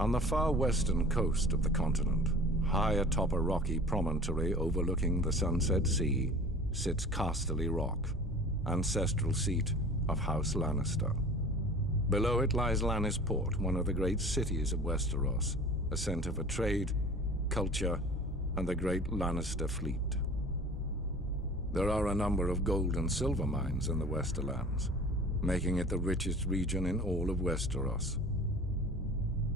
On the far western coast of the continent, high atop a rocky promontory overlooking the Sunset Sea, sits Casterly Rock, ancestral seat of House Lannister. Below it lies Lannisport, one of the great cities of Westeros, a center for trade, culture, and the great Lannister fleet. There are a number of gold and silver mines in the Westerlands, making it the richest region in all of Westeros.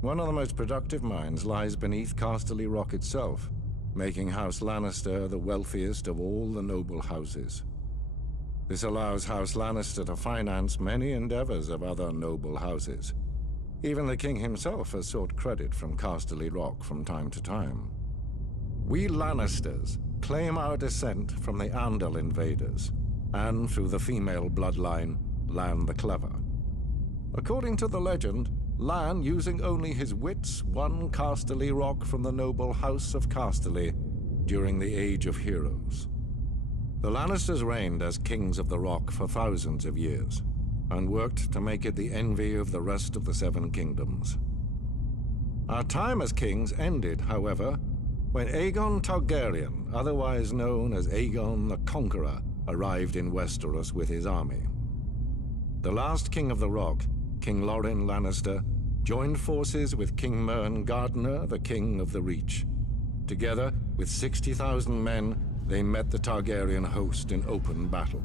One of the most productive mines lies beneath Casterly Rock itself, making House Lannister the wealthiest of all the noble houses. This allows House Lannister to finance many endeavors of other noble houses. Even the king himself has sought credit from Casterly Rock from time to time. We Lannisters claim our descent from the Andal invaders, and through the female bloodline, Lann the Clever. According to the legend, Lann, using only his wits, won Casterly Rock from the noble House of Casterly during the Age of Heroes. The Lannisters reigned as kings of the Rock for thousands of years, and worked to make it the envy of the rest of the Seven Kingdoms. Our time as kings ended, however, when Aegon Targaryen, otherwise known as Aegon the Conqueror, arrived in Westeros with his army. The last king of the Rock, King Loren Lannister, joined forces with King Mern Gardner, the king of the Reach. Together, with 60,000 men, they met the Targaryen host in open battle.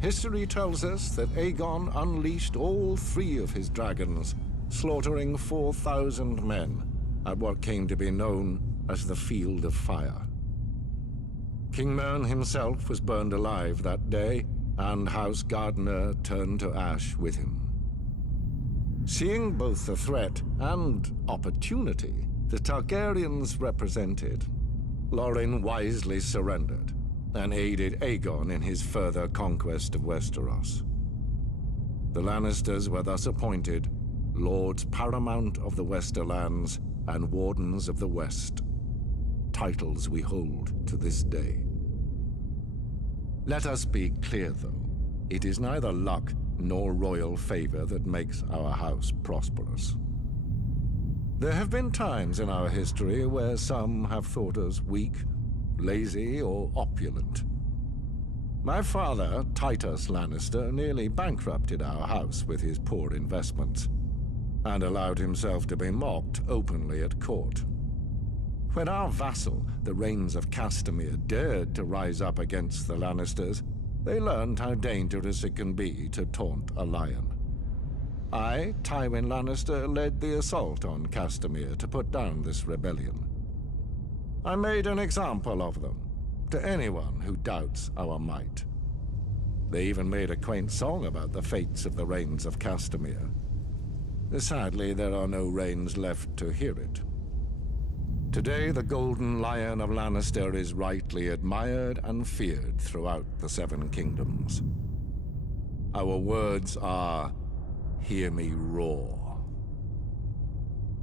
History tells us that Aegon unleashed all 3 of his dragons, slaughtering 4,000 men at what came to be known as the Field of Fire. King Mern himself was burned alive that day, and House Gardner turned to ash with him. Seeing both the threat and opportunity the Targaryens represented, Loren wisely surrendered and aided Aegon in his further conquest of Westeros. The Lannisters were thus appointed Lords Paramount of the Westerlands and Wardens of the West, titles we hold to this day. Let us be clear, though, it is neither luck nor royal favor that makes our house prosperous. There have been times in our history where some have thought us weak, lazy, or opulent. My father, Titus Lannister, nearly bankrupted our house with his poor investments, and allowed himself to be mocked openly at court. When our vassal, the Rains of Castamere, dared to rise up against the Lannisters, they learned how dangerous it can be to taunt a lion. I, Tywin Lannister, led the assault on Castamere to put down this rebellion. I made an example of them, to anyone who doubts our might. They even made a quaint song about the fates of the Rains of Castamere. Sadly, there are no Rains left to hear it. Today, the Golden Lion of Lannister is rightly admired and feared throughout the Seven Kingdoms. Our words are, "Hear me roar."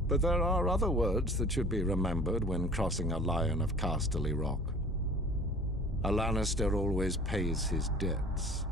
But there are other words that should be remembered when crossing a lion of Casterly Rock. A Lannister always pays his debts.